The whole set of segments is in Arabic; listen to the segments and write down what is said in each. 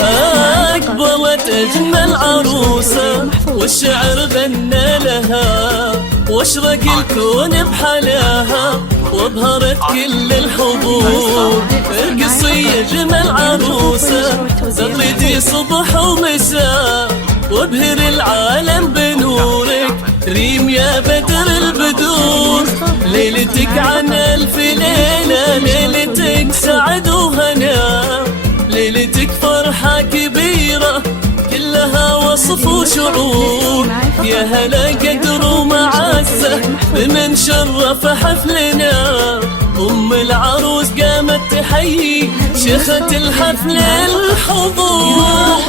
أقبلت أجمل عروسة والشعر غنى لها، واشرق الكون بحلاها وابهرت كل الحضور. ارقصي يا جمل عروسة زغرتي صبح ومساء، وابهر العالم بنورك ريم يا بدر البدور. ليلتك عن ألف ليلة، ليلتك سعد وهنا، ليلتك فرحة كبيرة كلها وصف وشعور. يا هلا قدر ومعزة بمن شرف حفلنا، أم العروس قامت تحيي شيخة الحفل الحضور.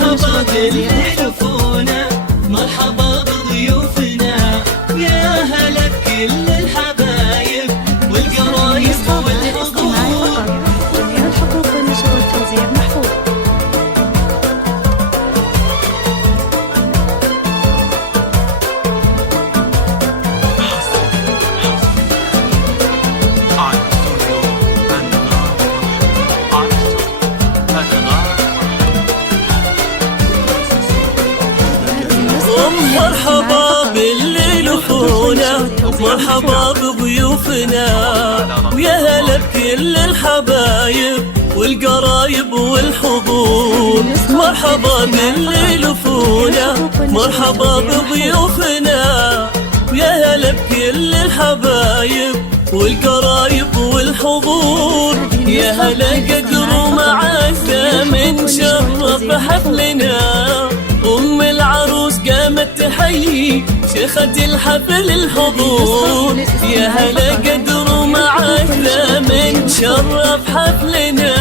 مرحبا باللي يحفونا، مرحبا بضيوفنا، يا هلا بكل الحبايب والقرايب والحضور. جميع الحقوق والنشر والتوزيع محفوظ. مرحبا باللي يلفونا، مرحبا بضيوفنا، ويا هلا بكل الحبايب والقرايب والحضور. مرحبا باللي يلفونا، مرحبا بضيوفنا، ويا هلا بكل الحبايب والقرايب والحضور. يا هلا قدر ومعزة من شرف حفلنا، أم العروس قامت تحيي شيخة الحفل الحضور. يا هلا قدر ومعزة من شرف حفلنا،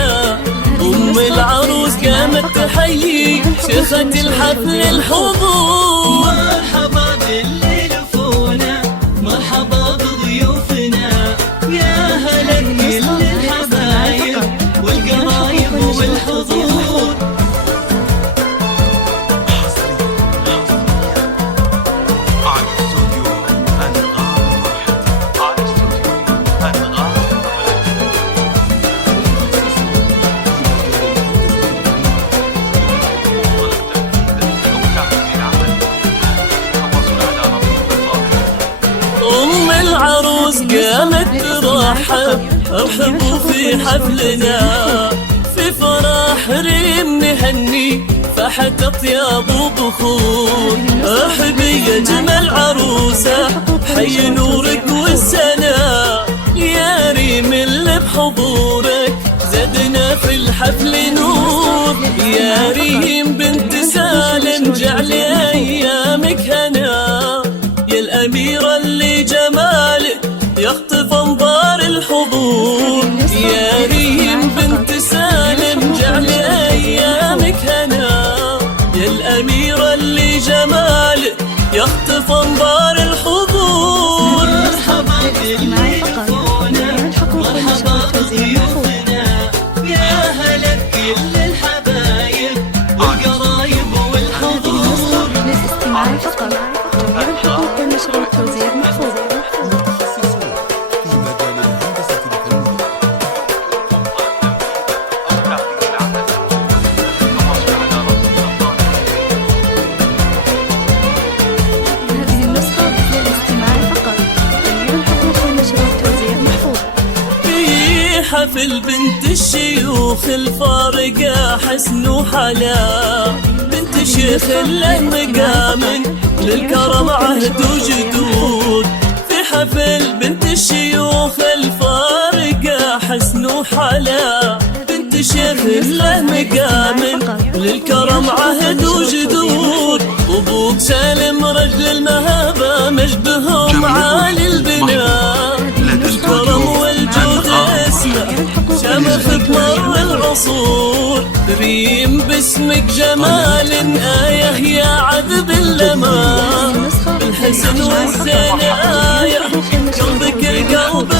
أم العروس قامت تحيي شيخة الحفل الحضور. مرحبا باللي يلفونا، مرحبا بضيوفنا، يا هلا بكل الحبايب والقرايب والحضور. أم العروس قامت ترحب، ارحبوا في حفلنا، في فرح ريم نهني فحت أطياب وبخور. ارحبي يا جمل عروسة حي نورك والسنا، يا ريم اللي بحضورك زدنا في الحفل نور. يا ريم بنت سالم جعل أيامك هنا، يا الأميرة اللي جمالك يخطف أنظار الحضور. يا ريم بنت سالم جعل أيامك هنا، يا الأميرة اللي جمالك يخطف أنظار الحضور. مرحبا باللي يحفونا، مرحبا بضيوفنا، يا هلا بكل الحبايب والقرايب والحضور. للاستماع فقط. جميع الحقوق والنشر والتوزيع محفوظ. في مجال الهندسة الفنية. هذه النسخة للاستماع فقط. جميع الحقوق والنشر والتوزيع محفوظ. في حفل بنت الشيوخ الفارقة حسن وحلا، بنت شيخ له مقام للكرم عهد وجدود. في حفل بنت الشيوخ الفارقة حسن وحلا، بنت شيخ له مقام للكرم عهد وجدود. وابوك سالم رجل المهابة مجدهم عالي البناء، الكرم والجود اسمه شمخ بمر العصور. ريم باسمك جمال آية يا عذب اللمام، بالحسن والزين آية قلبك القلب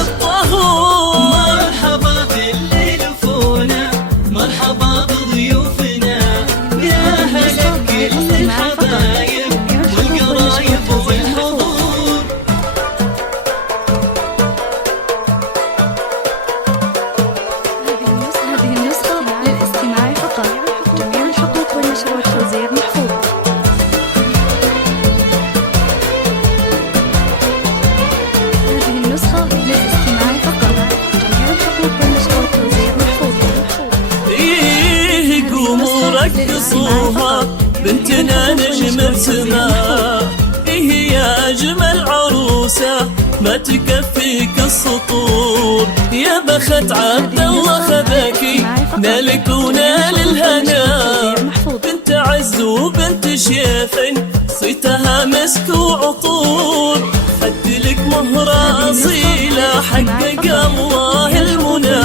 نقصوها بنتنا نجم سما. إيه يا أجمل عروسة ما تكفيك السطور، يا بخت عبد الله خذاكي نالك ونال الهنا. بنت عز وبنت شيخ صيتها مسك وعطور، حدلك مهرة أصيلة حقق الله المنى.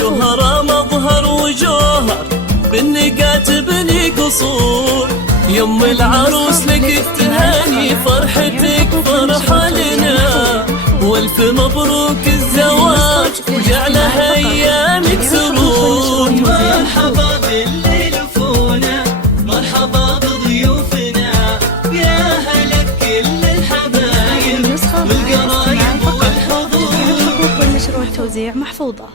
جوهرة مظهر وجوهر بالنقات بني قصور، يم العروس لك التهاني فرحتك فرحة لنا. والف مبروك الزواج وجعلها ايامك سرور. مرحبا باللي يلفونا، مرحبا بضيوفنا، يا هلا بكل الحبايب والقرايب والحضور. الحقوق والنشر والتوزيع محفوظة.